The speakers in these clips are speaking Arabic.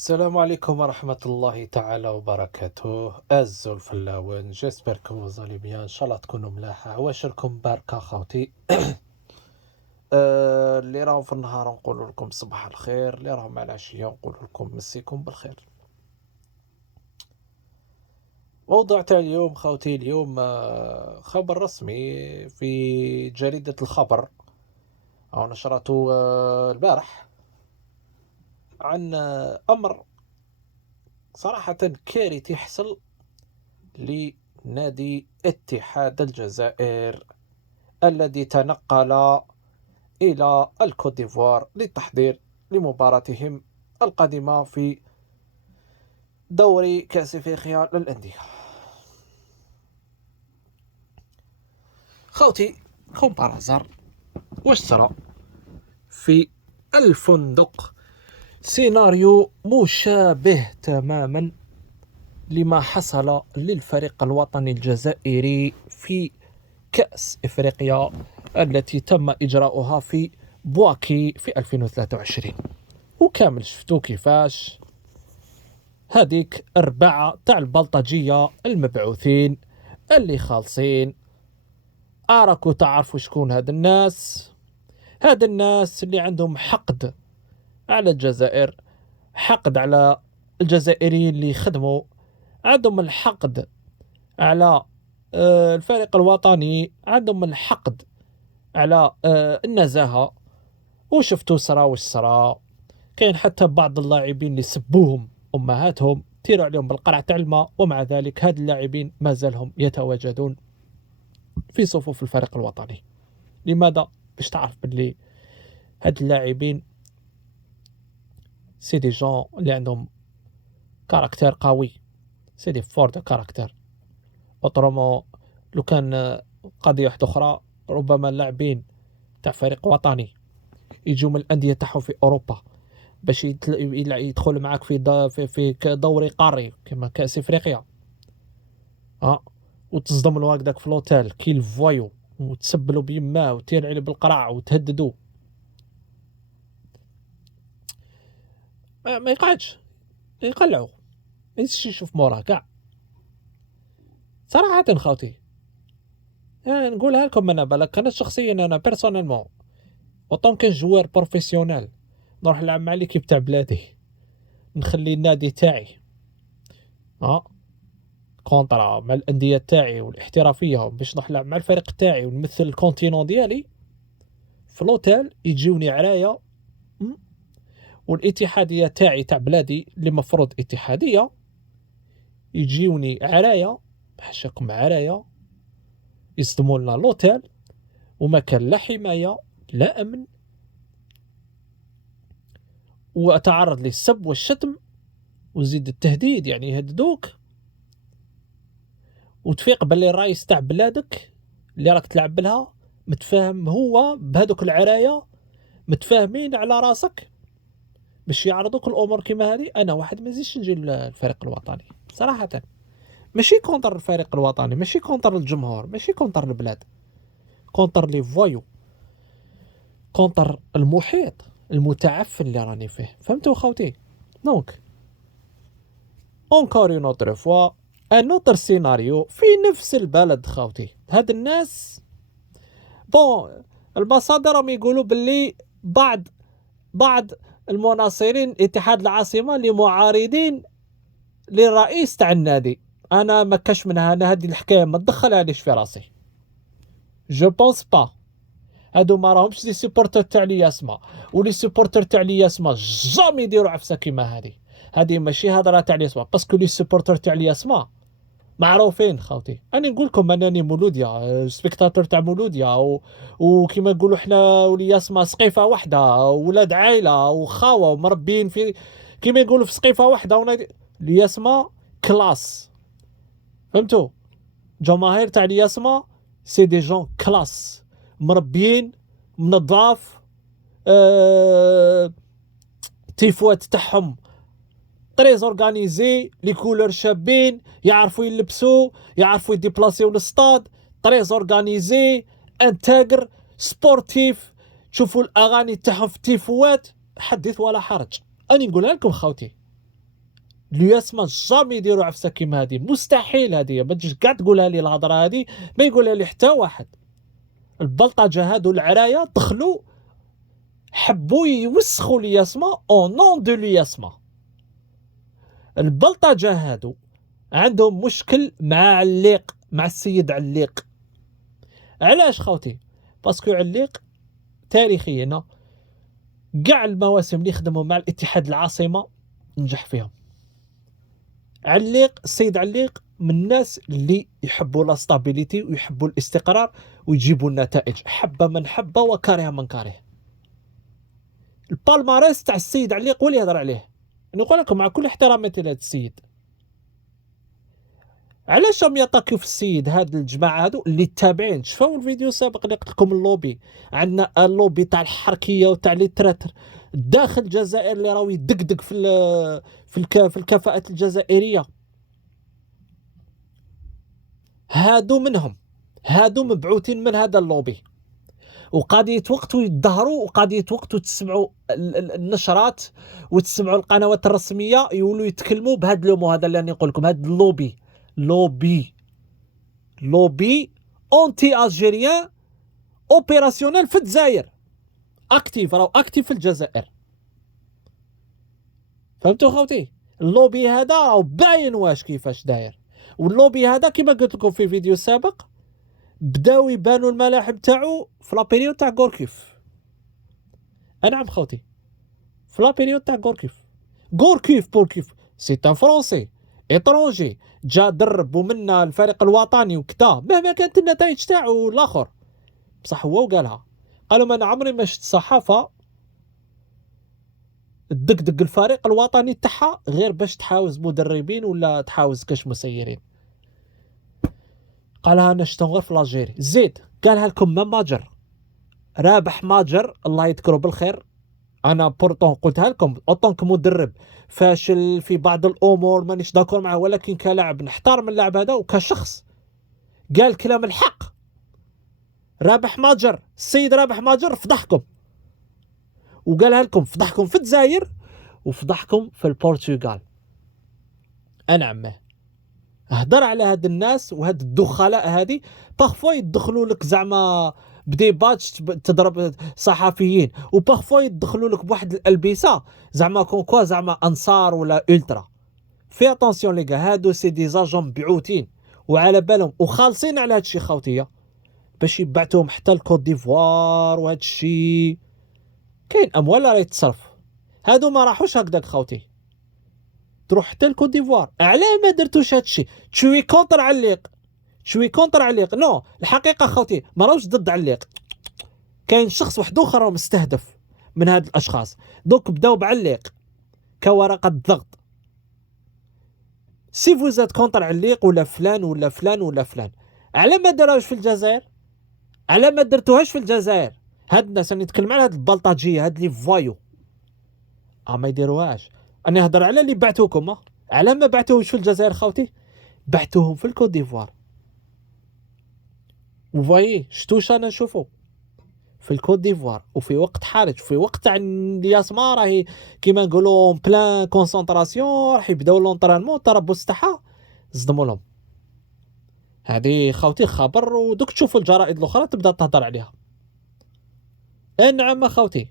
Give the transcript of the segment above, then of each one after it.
السلام عليكم ورحمة الله تعالى وبركاته. أعزو الفلاون، جيسبر كو فوزالي بيان، إن شاء الله تكونوا ملاحة. عواشركم باركة خوتي. اللي راهم في النهار نقول لكم صباح الخير، اللي راهم على العشية نقول لكم مسيكم بالخير. موضوع تاع اليوم خوتي، اليوم خبر رسمي في جريدة الخبر أو نشرته البارح عن أمر صراحة كارثي حصل لنادي اتحاد الجزائر الذي تنقل إلى الكوت ديفوار للتحضير لمباراتهم القادمة في دوري كأس إفريقيا للأندية. خوتي، كومبارازار واش صرا في الفندق سيناريو مشابه تماما لما حصل للفريق الوطني الجزائري في كأس إفريقيا التي تم إجراؤها في بواكي في 2023. وكامل شفتو كيفاش هذيك أربعة تاع البلطجية المبعوثين اللي خالصين. أراكو تعرفوا شكون هاد الناس؟ هاد الناس اللي عندهم حقد على الجزائر، حقد على الجزائريين اللي خدموا، عندهم الحقد على الفريق الوطني، عندهم الحقد على النزاهة. وشفتوا صرا واش صرا. كاين حتى بعض اللاعبين اللي سبوهم امهاتهم تيروا عليهم بالقرع تاع الماء، ومع ذلك هاد اللاعبين ما زالهم يتواجدون في صفوف الفريق الوطني. لماذا؟ باش تعرف باللي هاد اللاعبين سي دي جون اللي عندهم كاركتير قوي، سي دي فور دو كاركتير. اوترومون لو كان قضيه واحده اخرى، ربما اللاعبين تاع فريق وطني يجوا من الانديه تاعهم في اوروبا باش يدخل معاك في دوري قاري كما كاس افريقيا، وتصدم له هكذاك في لوتيل كي الفوايو وتسبلوا بيماه وتير عليه بالقرع وتهددوا. ما يقعدش، يقلعوا، ما يزيدش يشوف موراه كاع. صراحه خوتي، يعني نقولها لكم، انا بالك انا شخصيا، انا بيرسونيلمون وطون كان جوار بروفيسيونيل نروح نلعب مع ليكيب تاع بلادي، نخلي النادي تاعي كونطرا مع الانديه تاعي والاحترافيه باش نروح نلعب مع الفريق تاعي ونمثل الكونتينون ديالي في لوتيل، يجيوني عرايا. والاتحاديه تاعي تاع بلادي اللي مفروض اتحاديه يجيوني عرايا، بحشاكم عرايا، يصدموا لنا لوتيل وما كان لا حمايه لا امن، واتعرض للسب والشتم وزيد التهديد، يعني يهددوك. وتفيق باللي الرئيس تاع بلادك اللي راك تلعب لها متفاهم هو بهذوك العرايا، متفاهمين على راسك باش يعرضوك الامور كيما هذه. انا واحد ما يزيدش نجي للفريق الوطني صراحه، ماشي كونتر الفريق الوطني، ماشي كونتر الجمهور، ماشي كونتر البلاد، كونتر لي فويو، كونتر المحيط المتعفن اللي راني فيه. فهمتوا خوتي؟ دونك اونكور اون اوتر فوا ان اوتر سيناريو في نفس البلد خوتي. هاد الناس بون، المصادر راهم يقولوا باللي بعض المناصرين اتحاد العاصمه اللي معارضين للرئيس تاع النادي. انا ما كاش منها، انا هذه الحكايه ما تدخلهاليش في راسي. جو بونس با هادو ما راهمش لي سيبورتر تاع الياسما، ولي سيبورتر تاع الياسما جامي يديروا عفسه كيما هذه ماشي هضره تاع الياسما، باسكو لي سيبورتر تاع الياسما معروفين خاوتي. انا نقول لكم انني مولوديا سبيكتاتور تاع مولوديا، وكيما نقولوا حنا ولياسما سقيفه واحده، ولاد عائله وخاوه ومربين في كيما يقولوا في سقيفه واحده. لياسما كلاس، فهمتوا؟ جماهير تاع الياسما سي دي جون كلاس، مربين، منظاف، تيفوات تاعهم تريز اورغانيزي، لي كولور شابين، يعرفوا يلبسوا، يعرفوا يديبلاسيو للستاد، تريز اورغانيزي، انتاغر، سبورتيف. تشوفوا الاغاني تاعهم في التيفوات، حدث ولا حرج. اني نقولها لكم خوتي، الياسما جامي يديروا عفسه كيما هذه، مستحيل. هذه ما تجيش كاع تقولها لي الهضره هذه، ما يقولها لي حتى واحد. البلطجه هادو العرايا دخلوا حبوا يوسخوا الياسما او نون دو الياسما. البلطجه هادو عندهم مشكل مع عليق، مع السيد عليق. علاش خوتي؟ باسكو عليق تاريخيا كاع المواسم اللي خدموا مع الاتحاد العاصمه نجح فيهم. عليق، السيد عليق من الناس اللي يحبوا لا ستابيليتي ويحبوا الاستقرار ويجيبوا النتائج، حبه من حبه وكاره من كاره. البالماريس تاع السيد عليق هو اللي يهضر عليه. نقول لكم مع كل احترامي لهذا السيد، علاش راهم يطاكيو في السيد؟ هاد الجماعه هادو اللي تابعين، شفاو الفيديو السابق اللي قلت لكم اللوبي، عندنا اللوبي تاع الحركيه وتاع لي تراتر داخل الجزائر اللي راهو يدقدق في الكفاءات الجزائريه. هادو منهم، هادو مبعوثين من هذا اللوبي، وقضيه وقت يظهروا، وقضيه وقت تسمعوا النشرات وتسمعوا القنوات الرسميه يولوا يتكلموا بهذا اللومو هذا اللي راني نقول لكم. هذا اللوبي، لوبي اونتي الجيريان اوبيراسيونيل في الجزائر، اكتيف، راهو اكتيف في الجزائر. فهمتوا خوتي؟ اللوبي هذا راهو باين واش كيفاش داير. واللوبي هذا كما قلت لكم في فيديو سابق بداو يبانوا الملاحم تاعو في لابيريود تاع غوركيف. نعم خوتي، في لابيريود تاع غوركيف سي ان فرونسي اترونجي جا درب ومنا الفريق الوطني وكذا، مهما كانت النتائج تاعو الاخر. بصح هو وقالها، قالوا انا عمري ما شفت صحافه تدقدق الفريق الوطني تاعها غير باش تحاوز مدربين ولا تحاوز كاش مسيرين. قالها انا شفتهم غير في لاجيري. زيد قالها لكم ماجر، رابح ماجر الله يذكره بالخير. انا بورطون قلتها لكم اوطون كمدرب فاشل في بعض الامور مانيش داكور معه، ولكن كلاعب نحترم اللاعب هذا، وكشخص قال كلام الحق. رابح ماجر، السيد رابح ماجر فضحكم، وقالها لكم فضحكم في الجزائر وفضحكم في البرتغال. انا عمه هدر على هاد الناس وهاد الدخلاء هادي، باغفوا يدخلوا لك زعما بديبات تضرب صحفيين، وباغفوا يدخلوا لك بواحد الالبسه زعما كونكوا زعما انصار ولا الترا. في اتونسيون لي هادو سي دي زاجون مبعوثين وعلى بالهم وخالصين على هادشي خوتيه، باش يبعتوهم حتى الكوت ديفوار وهادشي. كاين اموال راهي تصرف، هادو ما راحوش هكذاك خوتي، تروح حتى الكوت ديفوار. علاه ما درتوش هادشي؟ تشوي كونتر عليق. نو الحقيقه خوتي ما راهوش ضد عليق، كاين شخص واحد اخر مستهدف من هاد الاشخاص، دوك بداو بعليق كورقه ضغط. سي فوزات كونتر عليق ولا فلان ولا فلان ولا فلان، على ما داروهاش في الجزائر؟ على ما درتوهاش في الجزائر؟ هاد الناس راني نتكلم على هاد البلطاجيه، هاد لي فايو ما يديروهاش. انا نهضر على اللي بعتوكم، على ما بعتوهمش في الجزائر خوتي؟ بعتوهم في الكوت ديفوار. وفايي شتوش انا نشوفو في الكوت ديفوار وفي وقت حرج، في وقت تاع الياسما راهي كيما نقولوا بلان كونسونطراسيون، راح يبداو لونطرينمون التربص تاعها، صدموا لهم. هذه خوتي خبر، ودوك تشوفوا الجرائد الاخرى تبدا تهضر عليها. نعم خوتي،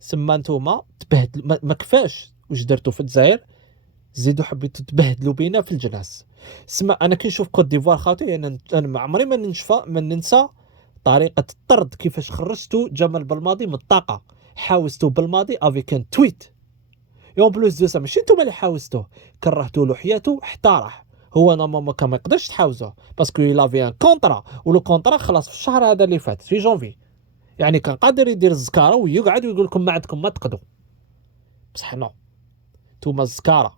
سما نتوما تبهدل، ما كفاش واش درتو في الجزائر، زيدوا حبيتوا تبهدلوا بينا في الجلاس. سما انا كي نشوف كوت ديفوار خوتي انا ما عمري ما ننسى طريقه الطرد، كيفاش خرجتوا جمال بالماضي من الطاقه، حاوزتوا بالماضي افيك ان تويت. يوم بلوس دو سا ماشي نتوما اللي حاوزتوه، كرهتوا له حياته حتى راح. هو نورمالمون كان ما يقدرش تحاوزوه باسكو يلا في ان كونطرا، ولو كونطرا خلاص في الشهر هذا اللي فات في جونفي، يعني كان قادر يدير الزكاره ويقعد ويقول لكم ما عندكم ما تقدوا. بصح نو، نتوما الزكاره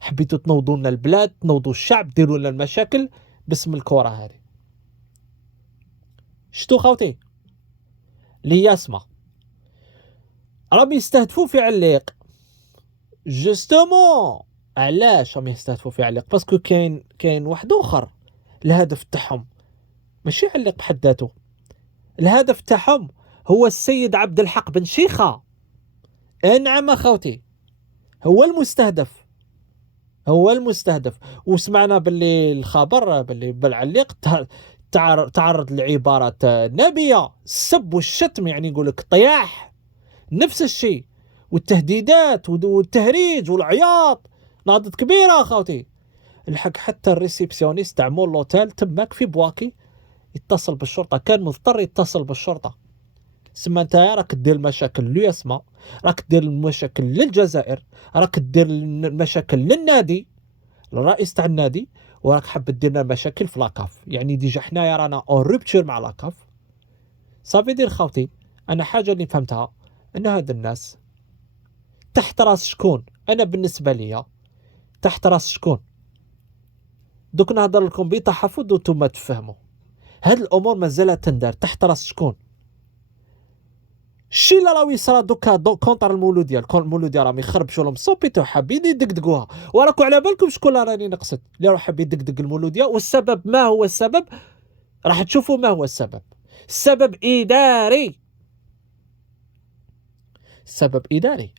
حبيتوا تنوضوا لنا البلاد، تنوضوا الشعب، ديروا لنا المشاكل باسم الكره هذه. شتو خوتي لي يسمع راهم يستهدفوا في عليق. جوستومون علاش راهم يستهدفوا في عليق؟ باسكو كاين واحد اخر الهدف تاعهم ماشي عليق بحد ذاته، الهدف تاعهم هو السيد عبد الحق بن شيخه. نعم اخوتي، هو المستهدف. هو المستهدف. وسمعنا باللي الخبر باللي بالعليق تعرض لعبارات نابية، السب والشتم، يعني يقول لك طياح، نفس الشيء، والتهديدات والتهريج والعياط، ناضت كبيرة خاوتي. الحق حتى الريسبسيونيست تاع مول لوتيل تماك في بواكي يتصل بالشرطة، كان مضطر يتصل بالشرطة. سما انت راك دير المشاكل ليسمع، راك دير المشاكل للجزائر، راك دير المشاكل للنادي، الرئيس تاع النادي، وراك حاب دير لنا مشاكل في لاكاف. يعني ديجا حنايا رانا اون روبتور مع لاكاف. صافي دير خاوتي، انا حاجه اللي فهمتها ان هاد الناس تحت راس شكون؟ انا بالنسبه ليا تحت راس شكون؟ دوك نهضر لكم بتحفظ وانتم تفهموا. هاد الامور مازال تندار تحت راس شكون؟ الشيء اللي راهو يصرا دوكا كونتر المولوديه، المولوديه راهم يخربشوا لهم صوبيتو، حابين يدقدقوها. وراكم على بالكم شكون راني نقصد اللي راح حاب يدقدق المولوديه؟ والسبب ما هو السبب؟ راح تشوفوا ما هو السبب. السبب اداري، السبب اداري.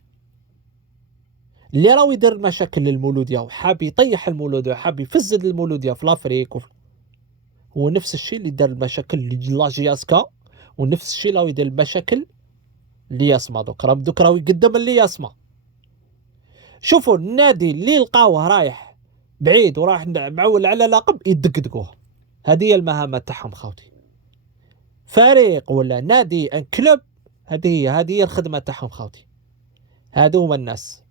اللي راهو يدير المشاكل للمولوديه وحاب يطيح المولوديه وحاب يفسد المولوديه في لافريك هو نفس الشيء اللي دار المشاكل لاجياسكا، ونفس الشيء راهو يدير المشاكل اللي يسمع. دوك راهو يقدم اللي يسمع. شوفوا النادي اللي لقاوه رايح بعيد وراح معول على لقب يدقدقوه. هذه هي المهمة تاعهم خاوتي. فريق ولا نادي ان كلوب، هذه هي الخدمة تاعهم خاوتي. هادو هما الناس.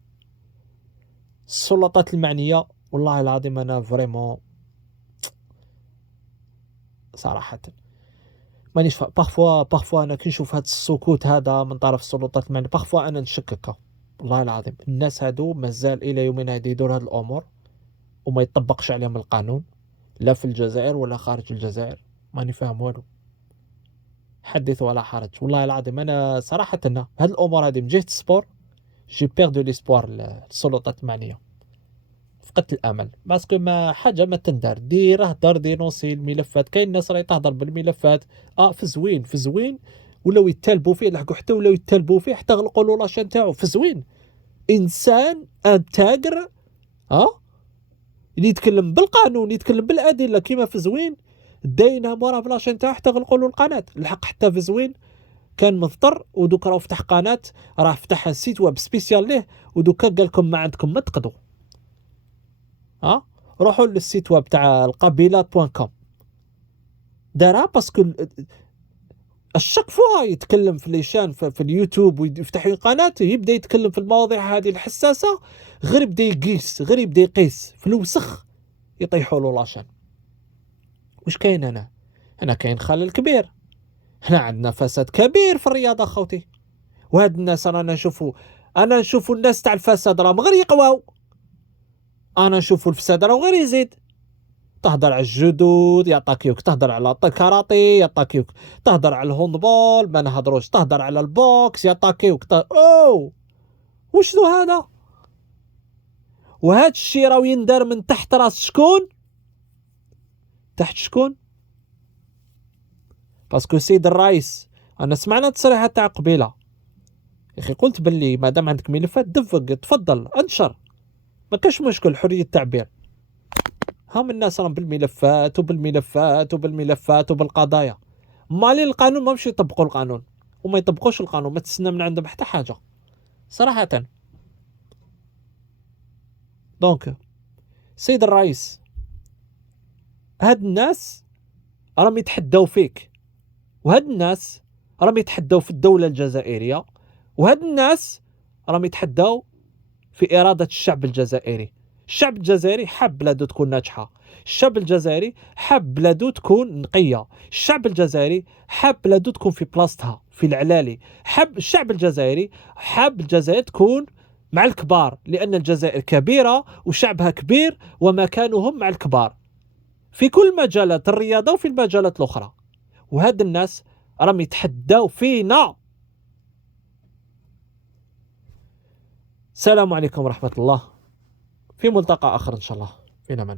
السلطات المعنية والله العظيم انا فريمون صراحة مانيش باغفوا انا كي نشوف هاد السكوت هذا من طرف السلطات المعنية، باغفوا انا نشكك. والله العظيم الناس هادو مازال الى يومنا هذا يدور هاد الامور وما يطبقش عليهم القانون، لا في الجزائر ولا خارج الجزائر. ماني فاهم والو. حدث ولا حرج. والله العظيم انا صراحه هاد الامور هذه من جهه السبور جي بيردو ليسبوار للسلطات المعنيه. فقدت الامل باسكو ما حاجه ما تندار. دير هدر دينونسي الملفات. كاين ناس راهي تهضر بالملفات في زوين في زوين، ولاو يتالبوا فيه، لحقوا حتى ولاو يتالبوا فيه حتى غلقوا له لاشين تاعو في زوين. انسان انتاجر اللي يتكلم بالقانون، يتكلم بالادله كيما في زوين، داينها مورا في لاشين تاعو حتى غلقوا له القناه. الحق حتى في زوين كان مضطر ودوك راه فتح قناه، راه فتح سيت ويب سبيسيال ليه، ودوكا قال لكم ما عندكم ما تقضوا. روحوا للسيت ويب تاع القبيله.com. دارها باسكو الشك فوا يتكلم في ليشان في اليوتيوب ويفتح قناه يبدا يتكلم في المواضيع هذه الحساسه، غير يبدا يقيس، غير يبدا يقيس في الوسخ يطيحوا له لاشان. واش كاين هنا كاين خلل كبير. هنا عندنا فساد كبير في الرياضه خوتي. وهاد الناس رانا نشوفوا الناس تاع الفساد راهم غير يقواو. انا نشوفوا الفساد راه غير يزيد. تهضر على الجدود يعطاكيوك، تهضر على الكاراتي يعطاكيوك، تهضر على الهوندبول ما نهضروش، تهضر على البوكس يعطاكيوك اوه وشنو هذا؟ وهاد الشيء راه يندار من تحت راس شكون؟ تحت شكون؟ باسكو سيد الرئيس انا سمعنا تصريحات تاع قبيله يا اخي، قلت باللي ما دام عندك ملفات دفق تفضل انشر، ما كاش مشكل، حريه التعبير. هم الناس راهم بالملفات وبالملفات وبالملفات وبالقضايا. مالين القانون ما مشي يطبقوا القانون وما يطبقوش القانون، ما تستنى من عندهم حتى حاجه صراحه. دونك سيد الرئيس، هاد الناس راهم يتحداو فيك، وهاد الناس راهم يتحداو في الدوله الجزائريه، وهاد الناس راهم يتحداو في إرادة الشعب الجزائري. الشعب الجزائري حاب بلادو تكون ناجحة، الشعب الجزائري حاب بلادو تكون نقية، الشعب الجزائري حاب بلادو تكون في بلاصتها في العلالي. الشعب الجزائري حاب الجزائر تكون مع الكبار، لأن الجزائر كبيرة وشعبها كبير ومكانهم مع الكبار في كل مجالات الرياضة وفي المجالات الأخرى. وهاد الناس راهم يتحداو فينا. السلام عليكم ورحمة الله، في ملتقى آخر إن شاء الله. في أمان.